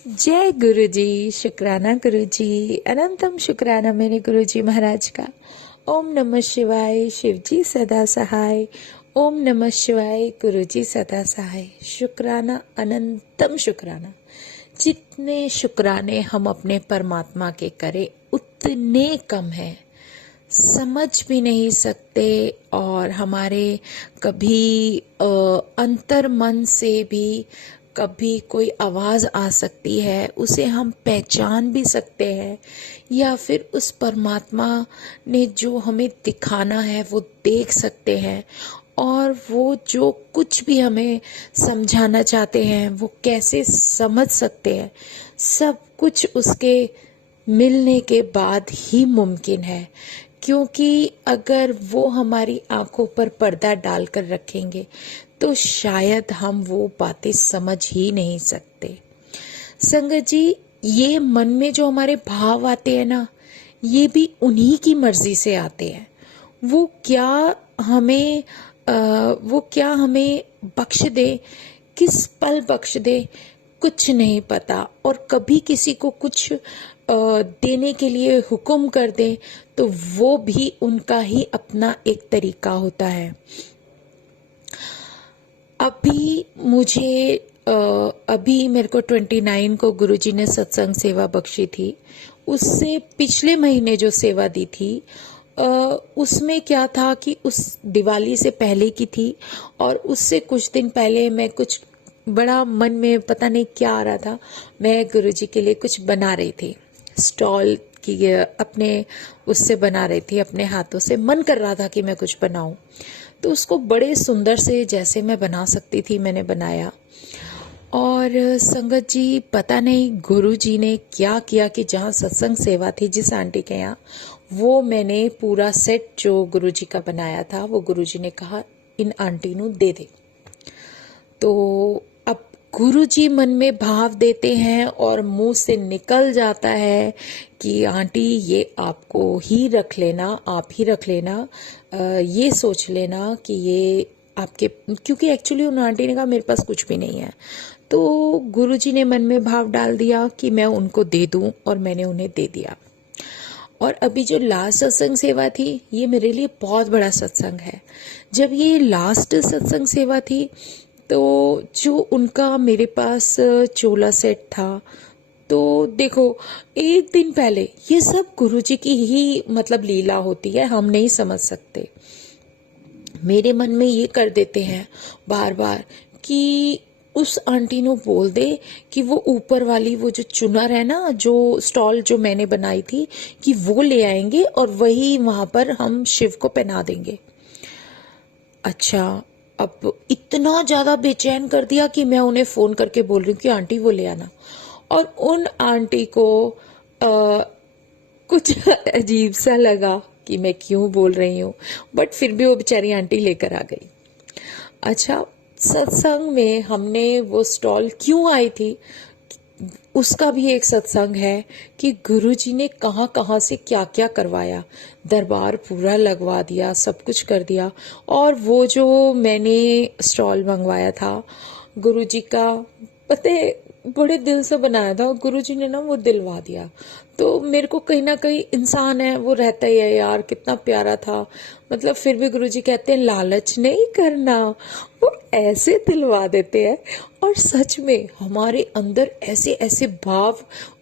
जय गुरु जी, शुक्राना गुरु जी, अनंतम शुक्राना मेरे गुरु जी महाराज का। ओम नमः शिवाय, शिव जी सदा सहाय। ओम नमः शिवाय, गुरु जी सदा सहाय। शुक्राना, अनंतम शुक्राना। जितने शुक्राने हम अपने परमात्मा के करें उतने कम है, समझ भी नहीं सकते। और हमारे कभी अंतर मन से भी कभी कोई आवाज आ सकती है, उसे हम पहचान भी सकते हैं, या फिर उस परमात्मा ने जो हमें दिखाना है वो देख सकते हैं। और वो जो कुछ भी हमें समझाना चाहते हैं वो कैसे समझ सकते हैं, सब कुछ उसके मिलने के बाद ही मुमकिन है। क्योंकि अगर वो हमारी आंखों पर पर्दा डालकर रखेंगे तो शायद हम वो बातें समझ ही नहीं सकते। संगत जी, ये मन में जो हमारे भाव आते हैं ना, ये भी उन्हीं की मर्जी से आते हैं। वो क्या हमें वो क्या हमें बख्श दे, किस पल बख्श दे, कुछ नहीं पता। और कभी किसी को कुछ देने के लिए हुक्म कर दे तो वो भी उनका ही अपना एक तरीका होता है। अभी मेरे को 29 को गुरुजी ने सत्संग सेवा बख्शी थी। उससे पिछले महीने जो सेवा दी थी उसमें क्या था कि उस दिवाली से पहले की थी, और उससे कुछ दिन पहले मैं कुछ बड़ा मन में पता नहीं क्या आ रहा था, मैं गुरुजी के लिए कुछ बना रही थी। स्टॉल की अपने उससे बना रही थी, अपने हाथों से मन कर रहा था कि मैं कुछ बनाऊं। तो उसको बड़े सुंदर से जैसे मैं बना सकती थी मैंने बनाया। और संगत जी, पता नहीं गुरु जी ने क्या किया कि जहाँ सत्संग सेवा थी जिस आंटी के यहाँ, वो मैंने पूरा सेट जो गुरु जी का बनाया था वो गुरु जी ने कहा इन आंटी नू दे दे। तो अब गुरु जी मन में भाव देते हैं और मुंह से निकल जाता है कि आंटी ये आपको ही रख लेना, आप ही रख लेना, ये सोच लेना कि ये आपके, क्योंकि एक्चुअली उन आंटी ने कहा मेरे पास कुछ भी नहीं है। तो गुरुजी ने मन में भाव डाल दिया कि मैं उनको दे दूं, और मैंने उन्हें दे दिया। और अभी जो लास्ट सत्संग सेवा थी ये मेरे लिए बहुत बड़ा सत्संग है। जब ये लास्ट सत्संग सेवा थी तो जो उनका मेरे पास चोला सेट था, तो देखो एक दिन पहले, ये सब गुरुजी की ही मतलब लीला होती है, हम नहीं समझ सकते। मेरे मन में ये कर देते हैं बार बार कि उस आंटी ने बोल दे कि वो ऊपर वाली वो जो चुनर है ना, जो स्टॉल जो मैंने बनाई थी, कि वो ले आएंगे और वही वहां पर हम शिव को पहना देंगे। अच्छा, अब इतना ज्यादा बेचैन कर दिया कि मैं उन्हें फोन करके बोल रही हूँ कि आंटी वो ले आना। और उन आंटी को कुछ अजीब सा लगा कि मैं क्यों बोल रही हूँ, बट फिर भी वो बेचारी आंटी लेकर आ गई। अच्छा, सत्संग में हमने वो स्टॉल क्यों आई थी उसका भी एक सत्संग है कि गुरुजी ने कहाँ कहाँ से क्या क्या करवाया, दरबार पूरा लगवा दिया, सब कुछ कर दिया। और वो जो मैंने स्टॉल मंगवाया था गुरुजी का, पता है बड़े दिल से बनाया था, गुरुजी ने ना वो दिलवा दिया। तो मेरे को कहीं ना कहीं, इंसान है वो रहता ही है यार, कितना प्यारा था। मतलब फिर भी गुरुजी कहते हैं लालच नहीं करना, वो ऐसे दिलवा देते हैं। और सच में हमारे अंदर ऐसे ऐसे भाव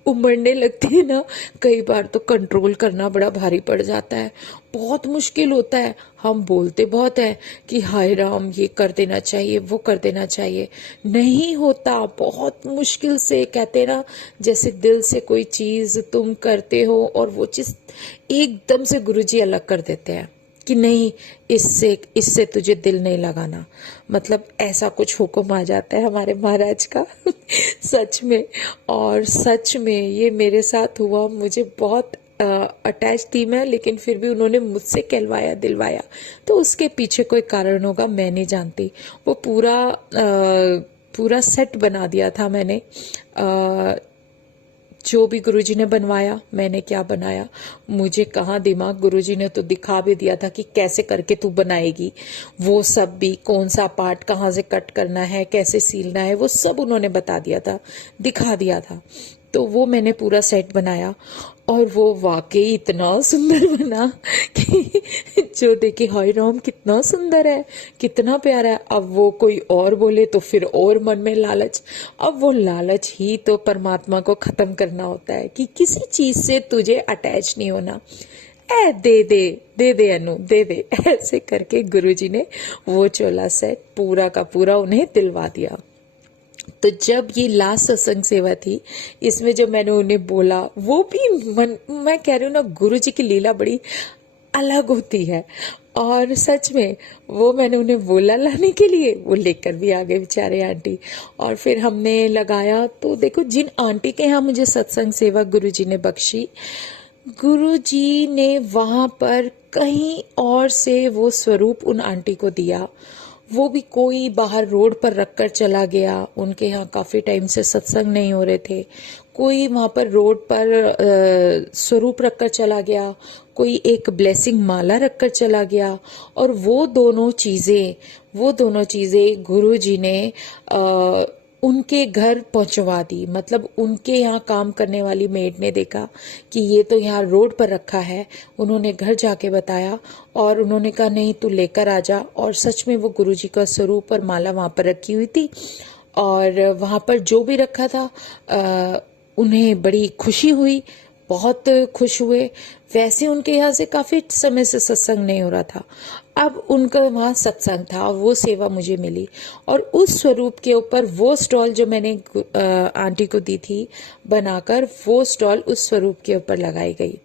उमड़ने लगते हैं ना, कई बार तो कंट्रोल करना बड़ा भारी पड़ जाता है, बहुत मुश्किल होता है। हम बोलते बहुत है कि हाय राम ये कर देना चाहिए, वो कर देना चाहिए, नहीं होता। बहुत मुश्किल से कहते ना, जैसे दिल से कोई चीज तुम करते हो और वो चीज एकदम से गुरुजी अलग कर देते हैं कि नहीं, इससे इससे तुझे दिल नहीं लगाना, मतलब ऐसा कुछ हुक्म आ जाता है हमारे महाराज का। सच में, और सच में ये मेरे साथ हुआ। मुझे बहुत अटैच थी मैं, लेकिन फिर भी उन्होंने मुझसे कहलवाया, दिलवाया। तो उसके पीछे कोई कारण होगा, मैं नहीं जानती। वो पूरा सेट बना दिया था मैंने, जो भी गुरुजी ने बनवाया, मैंने क्या बनाया, मुझे कहाँ दिमाग, गुरुजी ने तो दिखा भी दिया था कि कैसे करके तू बनाएगी। वो सब भी, कौन सा पार्ट कहाँ से कट करना है, कैसे सीलना है, वो सब उन्होंने बता दिया था, दिखा दिया था। तो वो मैंने पूरा सेट बनाया और वो वाकई इतना सुंदर बना कि जो देखे, हाय राम कितना सुंदर है, कितना प्यारा है। अब वो कोई और बोले तो फिर और मन में लालच। अब वो लालच ही तो परमात्मा को खत्म करना होता है कि किसी चीज से तुझे अटैच नहीं होना। दे दे, दे दे अनु, दे दे। ऐसे करके गुरुजी ने वो चोला सेट पूरा का पूरा उन्हें दिलवा दिया। तो जब ये लास्ट सत्संग सेवा थी, इसमें जब मैंने उन्हें बोला, वो भी मैं कह रही हूँ ना, गुरु जी की लीला बड़ी अलग होती है। और सच में वो मैंने उन्हें बोला लाने के लिए, वो लेकर भी आ गए बेचारे आंटी। और फिर हमने लगाया, तो देखो जिन आंटी के यहाँ मुझे सत्संग सेवा गुरु जी ने बख्शी, गुरु जी ने वहां पर कहीं और से वो स्वरूप उन आंटी को दिया। वो भी कोई बाहर रोड पर रखकर चला गया, उनके यहाँ काफी टाइम से सत्संग नहीं हो रहे थे, कोई वहां पर रोड पर स्वरूप रखकर चला गया, कोई एक ब्लेसिंग माला रखकर चला गया। और वो दोनों चीजें गुरु जी ने उनके घर पहुंचवा दी। मतलब उनके यहाँ काम करने वाली मेड ने देखा कि ये तो यहाँ रोड पर रखा है, उन्होंने घर जाके बताया और उन्होंने कहा नहीं तू लेकर आ जा। और सच में वो गुरुजी का स्वरूप और माला वहां पर रखी हुई थी। और वहां पर जो भी रखा था उन्हें बड़ी खुशी हुई, बहुत खुश हुए। वैसे उनके यहाँ से काफी समय से सत्संग नहीं हो रहा था, अब उनका वहां सत्संग था, वो सेवा मुझे मिली। और उस स्वरूप के ऊपर वो स्टॉल जो मैंने आंटी को दी थी बनाकर, वो स्टॉल उस स्वरूप के ऊपर लगाई गई।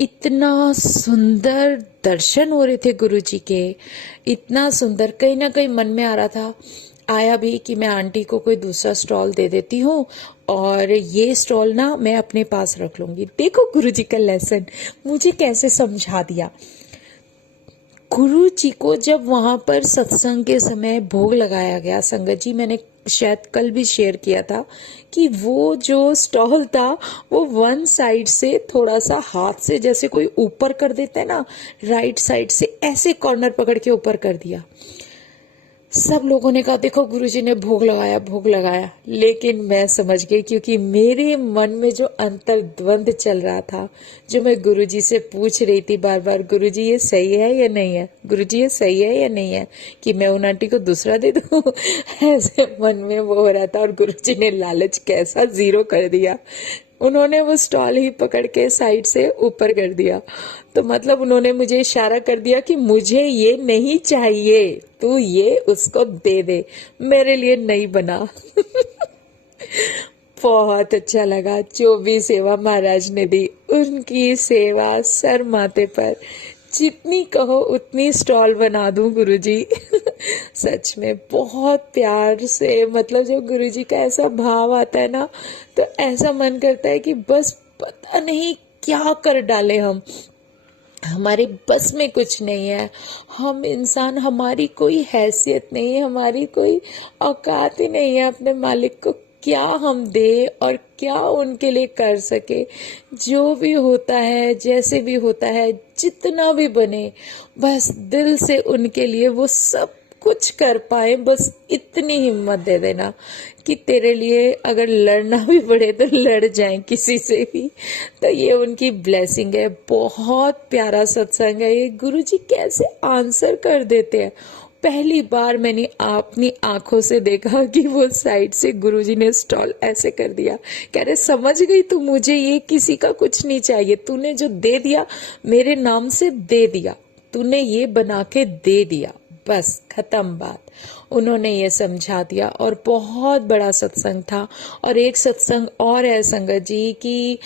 इतना सुंदर दर्शन हो रहे थे गुरुजी के, इतना सुंदर। कहीं ना कहीं मन में आ रहा था, आया भी कि मैं आंटी को कोई दूसरा स्टॉल दे देती हूँ और ये स्टॉल ना मैं अपने पास रख लूंगी। देखो गुरुजी का लेसन मुझे कैसे समझा दिया। गुरु जी को जब वहां पर सत्संग के समय भोग लगाया गया, संगत जी मैंने शायद कल भी शेयर किया था कि वो जो स्टॉल था वो वन साइड से थोड़ा सा हाथ से जैसे कोई ऊपर कर देता है ना, राइट साइड से ऐसे कॉर्नर पकड़ के ऊपर कर दिया। सब लोगों ने कहा देखो गुरुजी ने भोग लगाया। लेकिन मैं समझ गई, क्योंकि मेरे मन में जो अंतर्द्वंद चल रहा था, जो मैं गुरुजी से पूछ रही थी बार बार, गुरुजी ये सही है या नहीं है, गुरुजी ये सही है या नहीं है, कि मैं उन आंटी को दूसरा दे दूं। ऐसे मन में वो हो रहा था। और गुरुजी ने लालच कैसा जीरो कर दिया, उन्होंने वो स्टॉल ही पकड़ के साइड से ऊपर कर दिया। तो मतलब उन्होंने मुझे इशारा कर दिया कि मुझे ये नहीं चाहिए, तू ये उसको दे दे, मेरे लिए नहीं बना। बहुत अच्छा लगा जो भी सेवा महाराज ने दी, उनकी सेवा सर माथे पर, जितनी कहो उतनी स्टॉल बना दूं गुरुजी। सच में बहुत प्यार से, मतलब जब गुरुजी का ऐसा भाव आता है ना, तो ऐसा मन करता है कि बस पता नहीं क्या कर डाले हम, हमारे बस में कुछ नहीं है, हम इंसान, हमारी कोई हैसियत नहीं है, हमारी कोई औकात ही नहीं है अपने मालिक को क्या हम दे और क्या उनके लिए कर सके। जो भी होता है, जैसे भी होता है, जितना भी बने, बस दिल से उनके लिए वो सब कुछ कर पाए, बस इतनी हिम्मत दे देना कि तेरे लिए अगर लड़ना भी पड़े तो लड़ जाएं किसी से भी। तो ये उनकी ब्लेसिंग है। बहुत प्यारा सत्संग है ये। गुरुजी कैसे आंसर कर देते हैं। पहली बार मैंने अपनी आंखों से देखा कि वो साइड से गुरुजी ने स्टॉल ऐसे कर दिया, कह रहे समझ गई तू, मुझे ये किसी का कुछ नहीं चाहिए, तूने जो दे दिया मेरे नाम से दे दिया, तूने ये बना के दे दिया, बस खत्म बात। उन्होंने ये समझा दिया। और बहुत बड़ा सत्संग था। और एक सत्संग और है संगत जी कि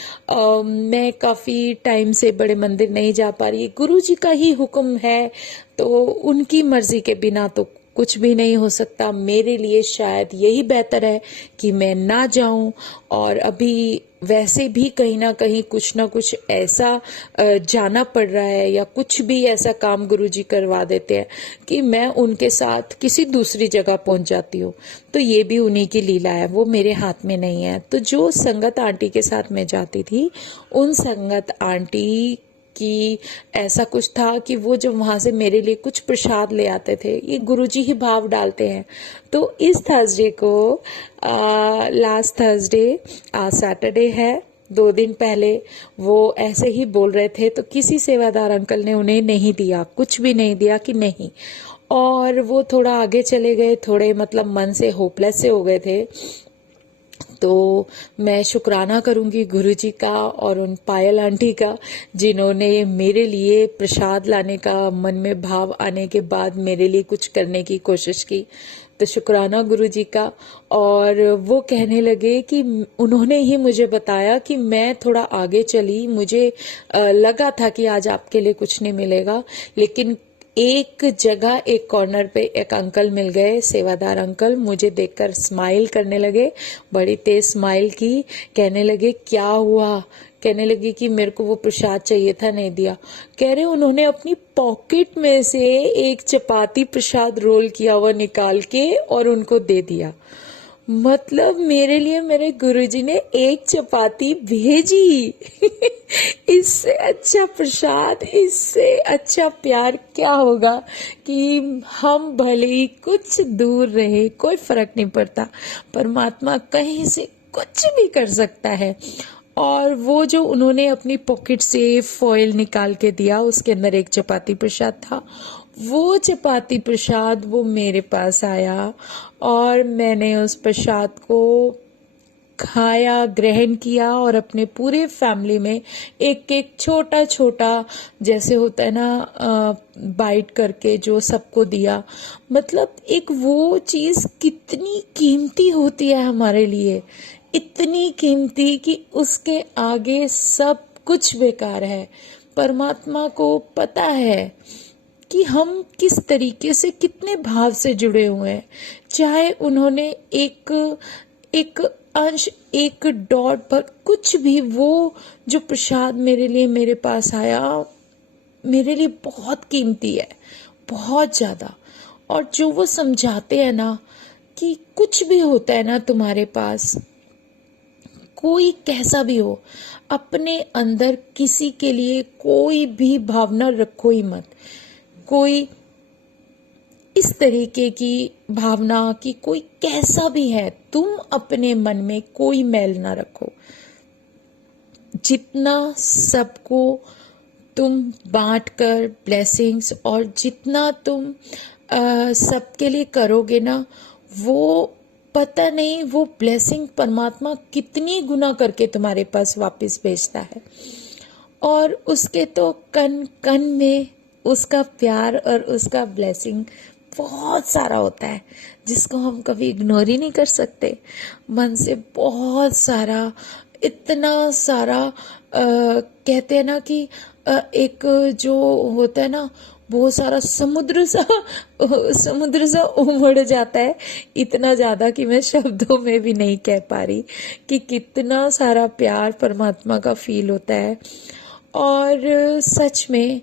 मैं काफी टाइम से बड़े मंदिर नहीं जा पा रही, गुरु जी का ही हुक्म है, तो उनकी मर्जी के बिना तो कुछ भी नहीं हो सकता, मेरे लिए शायद यही बेहतर है कि मैं ना जाऊं। और अभी वैसे भी कहीं ना कहीं कुछ ना कुछ ऐसा जाना पड़ रहा है, या कुछ भी ऐसा काम गुरुजी करवा देते हैं कि मैं उनके साथ किसी दूसरी जगह पहुंच जाती हूँ। तो ये भी उन्हीं की लीला है, वो मेरे हाथ में नहीं है। तो जो संगत आंटी के साथ मैं जाती थी, उन संगत आंटी कि ऐसा कुछ था कि वो जब वहां से मेरे लिए कुछ प्रसाद ले आते थे, ये गुरुजी ही भाव डालते हैं। तो इस थर्सडे को, लास्ट थर्सडे, आज सैटरडे है, 2 दिन पहले वो ऐसे ही बोल रहे थे, तो किसी सेवादार अंकल ने उन्हें नहीं दिया, कुछ भी नहीं दिया कि नहीं। और वो थोड़ा आगे चले गए, थोड़े मतलब मन से होपलेस से हो गए थे। तो मैं शुक्राना करूंगी गुरुजी का और उन पायल आंटी का, जिन्होंने मेरे लिए प्रसाद लाने का मन में भाव आने के बाद मेरे लिए कुछ करने की कोशिश की। तो शुक्राना गुरुजी का। और वो कहने लगे कि उन्होंने ही मुझे बताया कि मैं थोड़ा आगे चली, मुझे लगा था कि आज आपके लिए कुछ नहीं मिलेगा, लेकिन एक जगह, एक कॉर्नर पे एक अंकल मिल गए, सेवादार अंकल, मुझे देखकर स्माइल करने लगे, बड़ी तेज स्माइल की। कहने लगे क्या हुआ, कहने लगी कि मेरे को वो प्रसाद चाहिए था, नहीं दिया। कह रहे उन्होंने अपनी पॉकेट में से एक चपाती प्रसाद रोल किया हुआ निकाल के और उनको दे दिया। मतलब मेरे लिए मेरे गुरुजी ने एक चपाती भेजी। इससे अच्छा प्रसाद, इससे अच्छा प्यार क्या होगा कि हम भले ही कुछ दूर रहे, कोई फर्क नहीं पड़ता, परमात्मा कहीं से कुछ भी कर सकता है। और वो जो उन्होंने अपनी पॉकेट से फॉइल निकाल के दिया, उसके अंदर एक चपाती प्रसाद था। वो चपाती प्रसाद वो मेरे पास आया और मैंने उस प्रसाद को खाया, ग्रहण किया और अपने पूरे फैमिली में एक एक छोटा छोटा, जैसे होता है ना, बाइट करके जो सबको दिया। मतलब एक वो चीज कितनी कीमती होती है हमारे लिए, इतनी कीमती कि उसके आगे सब कुछ बेकार है। परमात्मा को पता है कि हम किस तरीके से, कितने भाव से जुड़े हुए हैं। चाहे उन्होंने एक एक अंश, एक डॉट पर कुछ भी, वो जो प्रसाद मेरे लिए मेरे पास आया, मेरे लिए बहुत कीमती है, बहुत ज्यादा। और जो वो समझाते हैं ना कि कुछ भी होता है ना तुम्हारे पास, कोई कैसा भी हो, अपने अंदर किसी के लिए कोई भी भावना रखो ही मत। कोई इस तरीके की भावना कि कोई कैसा भी है, तुम अपने मन में कोई मैल ना रखो। जितना सबको तुम बांट कर ब्लेसिंग्स, और जितना तुम सबके लिए करोगे ना, वो पता नहीं वो ब्लेसिंग परमात्मा कितनी गुना करके तुम्हारे पास वापस भेजता है। और उसके तो कन कन में उसका प्यार और उसका ब्लेसिंग बहुत सारा होता है, जिसको हम कभी इग्नोर ही नहीं कर सकते। मन से बहुत सारा, इतना सारा, कहते हैं ना कि एक जो होता है ना, बहुत सारा समुद्र सा उमड़ जाता है, इतना ज्यादा कि मैं शब्दों में भी नहीं कह पा रही कि कितना सारा प्यार परमात्मा का फील होता है। और सच में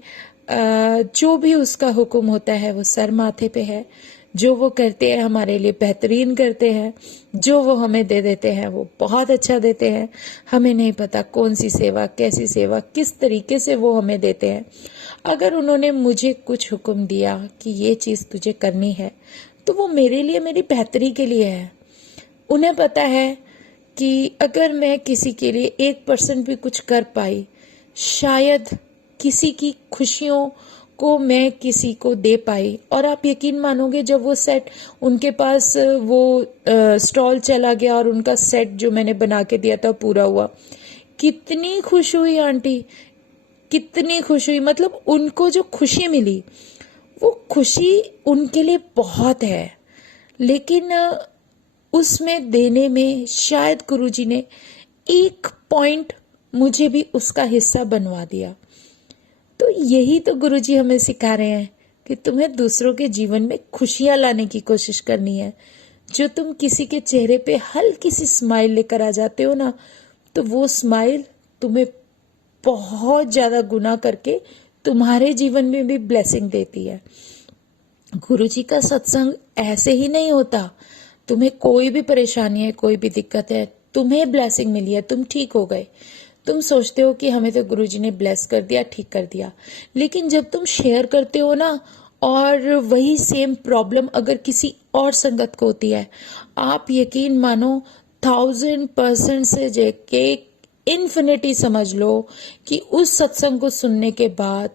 जो भी उसका हुक्म होता है वो सर माथे पे है। जो वो करते हैं हमारे लिए बेहतरीन करते हैं, जो वो हमें दे देते हैं वो बहुत अच्छा देते हैं। हमें नहीं पता कौन सी सेवा, कैसी सेवा, किस तरीके से वो हमें देते हैं। अगर उन्होंने मुझे कुछ हुक्म दिया कि ये चीज तुझे करनी है, तो वो मेरे लिए, मेरी बेहतरी के लिए है। उन्हें पता है कि अगर मैं किसी के लिए 1% भी कुछ कर पाई, शायद किसी की खुशियों को मैं किसी को दे पाई। और आप यकीन मानोगे, जब वो सेट उनके पास, वो स्टॉल चला गया और उनका सेट जो मैंने बना के दिया था पूरा हुआ, कितनी खुश हुई आंटी, कितनी खुश हुई। मतलब उनको जो खुशी मिली, वो खुशी उनके लिए बहुत है। लेकिन उसमें देने में शायद गुरुजी ने एक पॉइंट मुझे भी उसका हिस्सा बनवा दिया। तो यही तो गुरुजी हमें सिखा रहे हैं कि तुम्हें दूसरों के जीवन में खुशियां लाने की कोशिश करनी है। जो तुम किसी के चेहरे पे हल्की सी स्माइल लेकर आ जाते हो ना, तो वो स्माइल तुम्हें बहुत ज्यादा गुना करके तुम्हारे जीवन में भी ब्लेसिंग देती है। गुरुजी का सत्संग ऐसे ही नहीं होता। तुम्हें कोई भी परेशानी है, कोई भी दिक्कत है, तुम्हें ब्लेसिंग मिली है, तुम ठीक हो गए, तुम सोचते हो कि हमें तो गुरुजी ने ब्लेस कर दिया, ठीक कर दिया। लेकिन जब तुम शेयर करते हो ना, और वही सेम प्रॉब्लम अगर किसी और संगत को होती है, आप यकीन मानो 1000% से जेके इन्फिनिटी समझ लो कि उस सत्संग को सुनने के बाद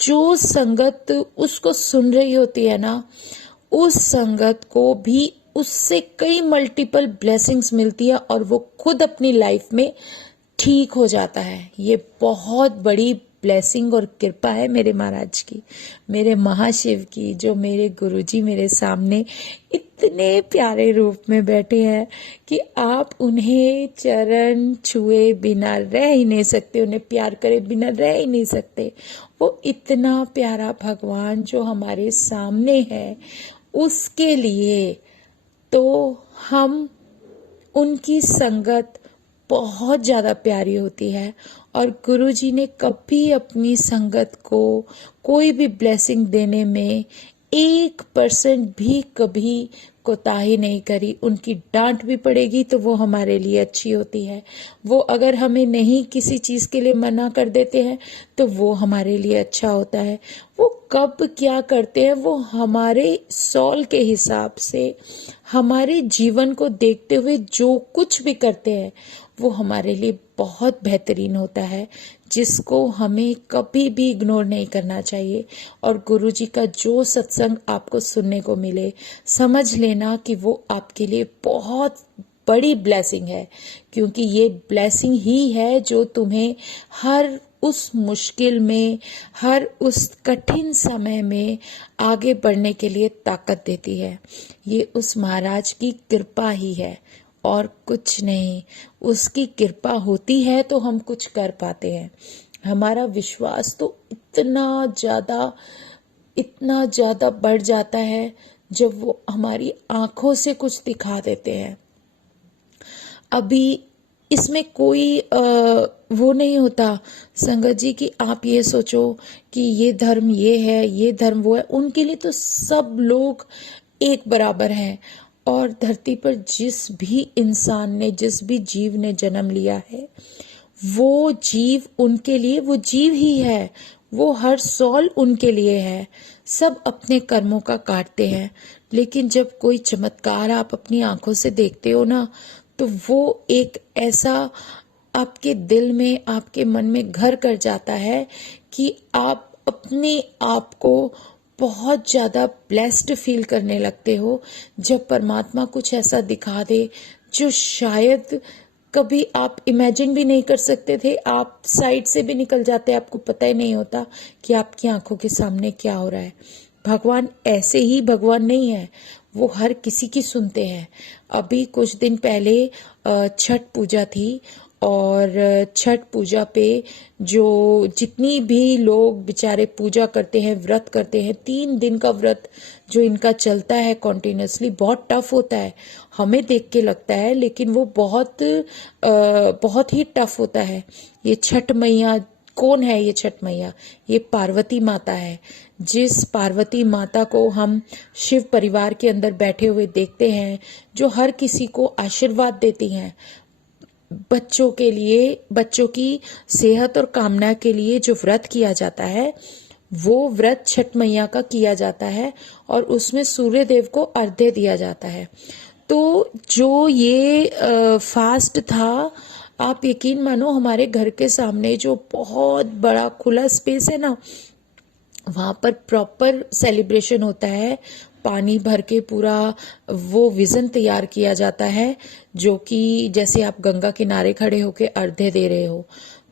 जो संगत उसको सुन रही होती है ना, उस संगत को भी उससे कई मल्टीपल ब्लेसिंग्स मिलती है और वो खुद अपनी लाइफ में ठीक हो जाता है। ये बहुत बड़ी ब्लेसिंग और कृपा है मेरे महाराज की, मेरे महाशिव की, जो मेरे गुरुजी मेरे सामने इतने प्यारे रूप में बैठे हैं कि आप उन्हें चरण छुए बिना रह ही नहीं सकते, उन्हें प्यार करे बिना रह ही नहीं सकते। वो इतना प्यारा भगवान जो हमारे सामने है, उसके लिए तो हम उनकी संगत बहुत ज्यादा प्यारी होती है। और गुरुजी ने कभी अपनी संगत को कोई भी ब्लेसिंग देने में 1% भी कभी कोताही नहीं करी। उनकी डांट भी पड़ेगी तो वो हमारे लिए अच्छी होती है। वो अगर हमें नहीं किसी चीज के लिए मना कर देते हैं तो वो हमारे लिए अच्छा होता है। वो कब क्या करते हैं, वो हमारे सॉल के हिसाब से, हमारे जीवन को देखते हुए जो कुछ भी करते हैं वो हमारे लिए बहुत बेहतरीन होता है, जिसको हमें कभी भी इग्नोर नहीं करना चाहिए। और गुरुजी का जो सत्संग आपको सुनने को मिले, समझ लेना कि वो आपके लिए बहुत बड़ी ब्लेसिंग है, क्योंकि ये ब्लेसिंग ही है जो तुम्हें हर उस मुश्किल में, हर उस कठिन समय में आगे बढ़ने के लिए ताकत देती है। ये उस महाराज की कृपा ही है और कुछ नहीं। उसकी कृपा होती है तो हम कुछ कर पाते हैं। हमारा विश्वास तो इतना ज्यादा बढ़ जाता है जब वो हमारी आंखों से कुछ दिखा देते हैं। अभी इसमें कोई वो नहीं होता संगत जी कि आप ये सोचो कि ये धर्म ये है, ये धर्म वो है। उनके लिए तो सब लोग एक बराबर हैं। और धरती पर जिस भी इंसान ने, जिस भी जीव ने जन्म लिया है, वो जीव उनके लिए वो जीव ही है। वो हर सॉल उनके लिए है। सब अपने कर्मों का काटते हैं, लेकिन जब कोई चमत्कार आप अपनी आंखों से देखते हो ना, तो वो एक ऐसा आपके दिल में, आपके मन में घर कर जाता है कि आप अपने आप को बहुत ज्यादा ब्लेस्ड फील करने लगते हो, जब परमात्मा कुछ ऐसा दिखा दे जो शायद कभी आप इमेजिन भी नहीं कर सकते थे। आप साइड से भी निकल जाते, आपको पता ही नहीं होता कि आपकी आंखों के सामने क्या हो रहा है। भगवान ऐसे ही भगवान नहीं है, वो हर किसी की सुनते हैं। अभी कुछ दिन पहले छठ पूजा थी, और छठ पूजा पे जो जितनी भी लोग बेचारे पूजा करते हैं, व्रत करते हैं, 3 दिन का व्रत जो इनका चलता है कॉन्टिन्यूसली, बहुत टफ होता है। हमें देख के लगता है, लेकिन वो बहुत ही टफ होता है। ये छठ मैया कौन है? ये छठ मैया, ये पार्वती माता है। जिस पार्वती माता को हम शिव परिवार के अंदर बैठे हुए देखते हैं, जो हर किसी को आशीर्वाद देती हैं, बच्चों के लिए, बच्चों की सेहत और कामना के लिए जो व्रत किया जाता है, वो व्रत छठ मैया का किया जाता है, और उसमें सूर्य देव को अर्घ्य दिया जाता है। तो जो ये फास्ट था, आप यकीन मानो हमारे घर के सामने जो बहुत बड़ा खुला स्पेस है ना, वहां पर प्रॉपर सेलिब्रेशन होता है। पानी भर के पूरा वो विजन तैयार किया जाता है, जो कि जैसे आप गंगा किनारे खड़े होके अर्घ्य दे रहे हो।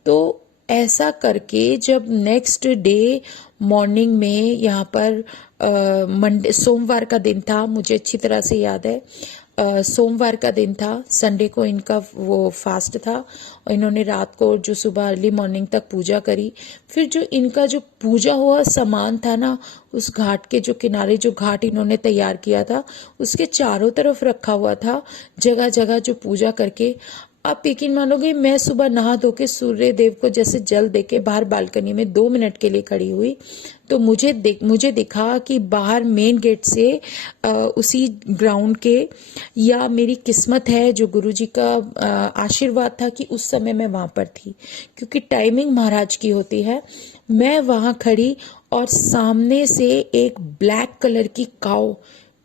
तो ऐसा करके जब नेक्स्ट डे मॉर्निंग में यहाँ पर मंडे, सोमवार का दिन था, मुझे अच्छी तरह से याद है, सोमवार का दिन था, संडे को इनका वो फास्ट था और इन्होंने रात को जो सुबह अर्ली मॉर्निंग तक पूजा करी। फिर जो इनका जो पूजा हुआ सामान था ना, उस घाट के जो किनारे जो घाट इन्होंने तैयार किया था उसके चारों तरफ रखा हुआ था, जगह जगह जो पूजा करके। आप यकीन मानोगे, मैं सुबह नहा धो के सूर्य देव को जैसे जल देके बाहर बालकनी में 2 मिनट के लिए खड़ी हुई तो मुझे दिखा कि बाहर मेन गेट से उसी ग्राउंड के, या मेरी किस्मत है जो गुरुजी का आशीर्वाद था कि उस समय मैं वहां पर थी, क्योंकि टाइमिंग महाराज की होती है। मैं वहां खड़ी और सामने से एक ब्लैक कलर की काऊ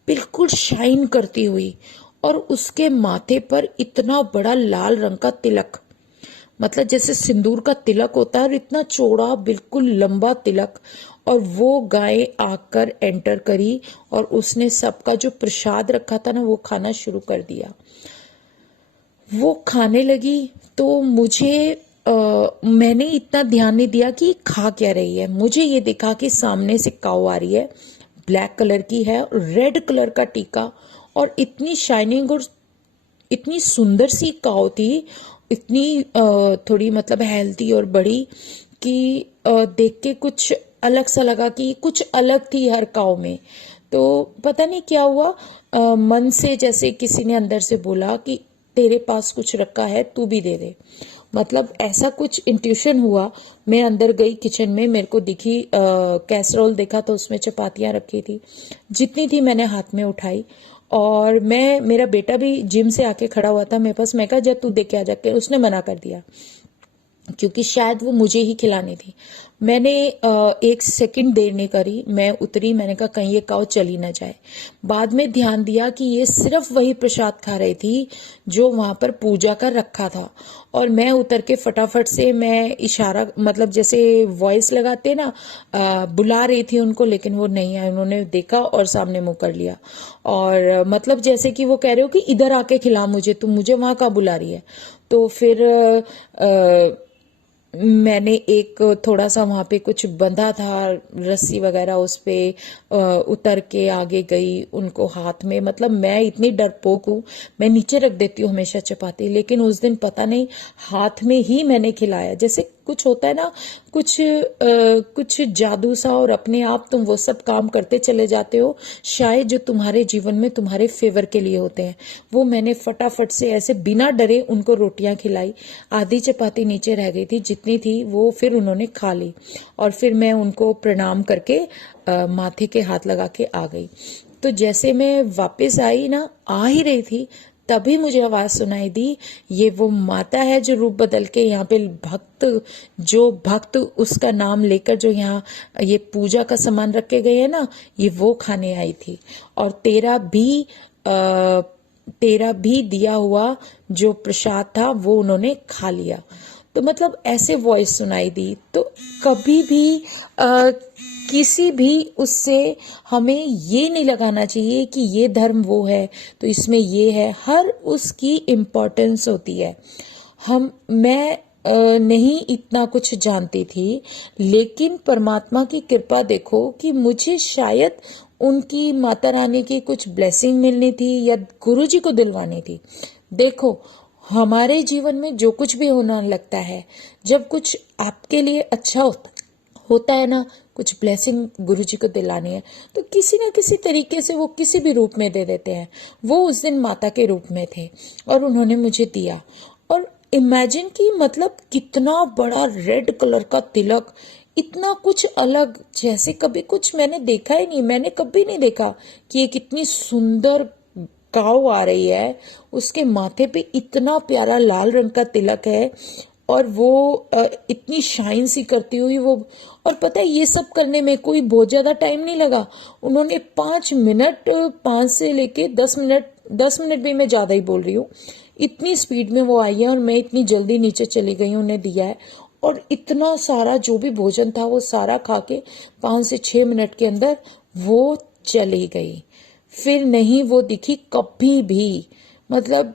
बिल्कुल शाइन करती हुई, और उसके माथे पर इतना बड़ा लाल रंग का तिलक, मतलब जैसे सिंदूर का तिलक होता है, और इतना चौड़ा बिल्कुल लंबा तिलक। और वो गाय आकर एंटर करी और उसने सबका जो प्रसाद रखा था ना वो खाना शुरू कर दिया। वो खाने लगी तो मैंने इतना ध्यान नहीं दिया कि खा क्या रही है। मुझे ये दिखा कि सामने से काऊ आ रही है, ब्लैक कलर की है, रेड कलर का टीका, और इतनी शाइनिंग और इतनी सुंदर सी काऊ थी, इतनी थोड़ी मतलब हेल्थी और बड़ी कि देख के कुछ अलग सा लगा कि कुछ अलग थी हर काऊ में। तो पता नहीं क्या हुआ, मन से जैसे किसी ने अंदर से बोला कि तेरे पास कुछ रखा है, तू भी दे दे। मतलब ऐसा कुछ इंट्यूशन हुआ। मैं अंदर गई किचन में, मेरे को दिखी कैसरोल देखा तो उसमें चपातियां रखी थी, जितनी थी मैंने हाथ में उठाई। और मेरा बेटा भी जिम से आके खड़ा हुआ था मेरे पास, मैं कहा जा तू दे के आ जाके, उसने मना कर दिया क्योंकि शायद वो मुझे ही खिलानी थी। मैंने 1 सेकंड देर नहीं करी, मैं उतरी, मैंने कहा कहीं ये काऊ चली ना जाए। बाद में ध्यान दिया कि ये सिर्फ वही प्रसाद खा रही थी जो वहां पर पूजा का रखा था। और मैं उतर के फटाफट से मैं इशारा, मतलब जैसे वॉइस लगाते ना, बुला रही थी उनको, लेकिन वो नहीं आए। उन्होंने देखा और सामने मुंह कर लिया, और मतलब जैसे कि वो कह रहे हो कि इधर आके खिला मुझे, तुम मुझे वहां का बुला रही है। तो फिर मैंने एक थोड़ा सा वहां पे कुछ बंधा था रस्सी वगैरह, उस पे उतर के आगे गई उनको हाथ में, मतलब मैं इतनी डरपोक हूँ, मैं नीचे रख देती हूँ हमेशा चपाती, लेकिन उस दिन पता नहीं हाथ में ही मैंने खिलाया। जैसे कुछ होता है ना, कुछ जादू सा, और अपने आप तुम वो सब काम करते चले जाते हो शायद जो तुम्हारे जीवन में तुम्हारे फेवर के लिए होते हैं। वो मैंने फटाफट से ऐसे बिना डरे उनको रोटियां खिलाई। आधी चपाती नीचे रह गई थी, जितनी थी वो फिर उन्होंने खा ली, और फिर मैं उनको प्रणाम करके माथे के हाथ लगा के आ गई। तो जैसे मैं वापस आई ना, आ ही रही थी, तभी मुझे आवाज सुनाई दी, ये वो माता है जो रूप बदल के यहाँ पे भक्त उसका नाम लेकर जो यहाँ ये पूजा का सामान रखे गए हैं ना, ये वो खाने आई थी, और तेरा भी दिया हुआ जो प्रसाद था वो उन्होंने खा लिया। तो मतलब ऐसे वॉइस सुनाई दी। तो कभी भी किसी भी उससे हमें ये नहीं लगाना चाहिए कि ये धर्म वो है तो इसमें ये है, हर उसकी इम्पोर्टेंस होती है। मैं नहीं इतना कुछ जानती थी, लेकिन परमात्मा की कृपा देखो कि मुझे शायद उनकी माता रानी की कुछ ब्लेसिंग मिलनी थी या गुरुजी को दिलवानी थी। देखो, हमारे जीवन में जो कुछ भी होना लगता है, जब कुछ आपके लिए अच्छा होता है ना, कुछ ब्लेसिंग गुरुजी को दिलानी है, तो किसी न किसी तरीके से वो किसी भी रूप में दे देते हैं। वो उस दिन माता के रूप में थे और उन्होंने मुझे दिया। और इमेजिन की मतलब कितना बड़ा रेड कलर का तिलक, इतना कुछ अलग, जैसे कभी कुछ मैंने देखा ही नहीं। मैंने कभी नहीं देखा कि एक इतनी सुंदर काऊ आ रही है, उसके माथे पे इतना प्यारा लाल रंग का तिलक है, और वो इतनी शाइन सी करती हुई वो। और पता है ये सब करने में कोई बहुत ज्यादा टाइम नहीं लगा। उन्होंने 5 मिनट, 5 से लेके 10 मिनट, 10 मिनट भी मैं ज्यादा ही बोल रही हूँ, इतनी स्पीड में वो आई है, और मैं इतनी जल्दी नीचे चली गई, उन्हें दिया है। और इतना सारा जो भी भोजन था वो सारा खा के 5 से 6 मिनट के अंदर वो चली गई। फिर नहीं वो दिखी कभी भी। मतलब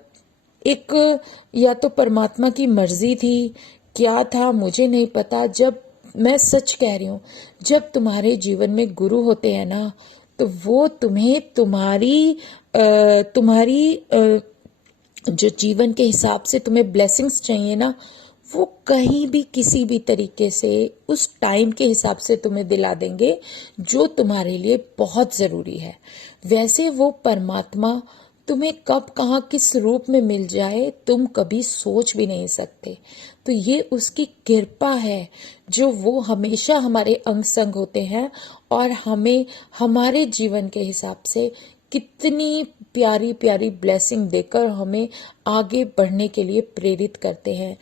एक, या तो परमात्मा की मर्जी थी, क्या था मुझे नहीं पता। जब, मैं सच कह रही हूँ, जब तुम्हारे जीवन में गुरु होते हैं ना, तो वो तुम्हें तुम्हारी तुम्हारी जो जीवन के हिसाब से तुम्हें ब्लेसिंग्स चाहिए ना, वो कहीं भी किसी भी तरीके से उस टाइम के हिसाब से तुम्हें दिला देंगे जो तुम्हारे लिए बहुत ज़रूरी है। वैसे वो परमात्मा तुम्हें कब कहाँ किस रूप में मिल जाए तुम कभी सोच भी नहीं सकते। तो ये उसकी कृपा है जो वो हमेशा हमारे अंग संग होते हैं और हमें हमारे जीवन के हिसाब से कितनी प्यारी प्यारी ब्लेसिंग देकर हमें आगे बढ़ने के लिए प्रेरित करते हैं।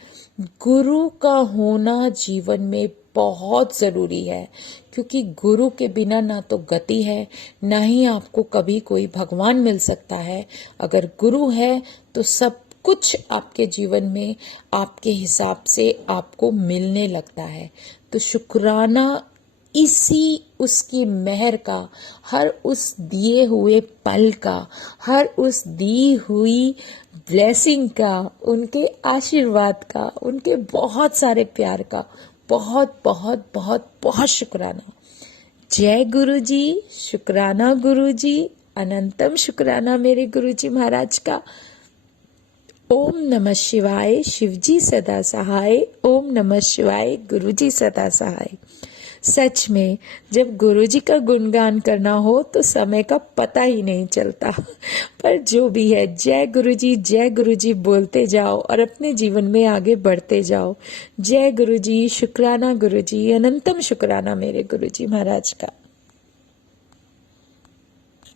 गुरु का होना जीवन में बहुत ज़रूरी है, क्योंकि गुरु के बिना ना तो गति है, ना ही आपको कभी कोई भगवान मिल सकता है। अगर गुरु है तो सब कुछ आपके जीवन में आपके हिसाब से आपको मिलने लगता है। तो शुक्राना इसी उसकी मेहर का, हर उस दिए हुए पल का, हर उस दी हुई ब्लेसिंग का, उनके आशीर्वाद का, उनके बहुत सारे प्यार का बहुत बहुत बहुत बहुत शुक्राना। जय गुरु जी, शुक्राना गुरु जी, अनंतम शुक्राना मेरे गुरु जी महाराज का। ओम नमः शिवाय, शिवजी सदा सहाय। ओम नमः शिवाय, गुरुजी सदा सहाय। सच में जब गुरुजी का गुणगान करना हो तो समय का पता ही नहीं चलता। पर जो भी है, जय गुरुजी बोलते जाओ और अपने जीवन में आगे बढ़ते जाओ। जय गुरुजी, शुक्राना गुरुजी, अनंतम शुक्राना मेरे गुरुजी महाराज का।